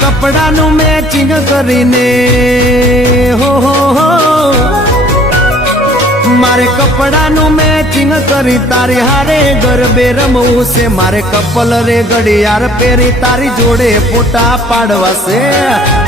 કપડાનું matching કરીને હો મારે કપડાનું મેચિંગ કરી તારી હારે ગરબે રમવું છે મારે કપલ રે ઘડિયાળ પહેરી તારી જોડે ફોટા પાડવા છે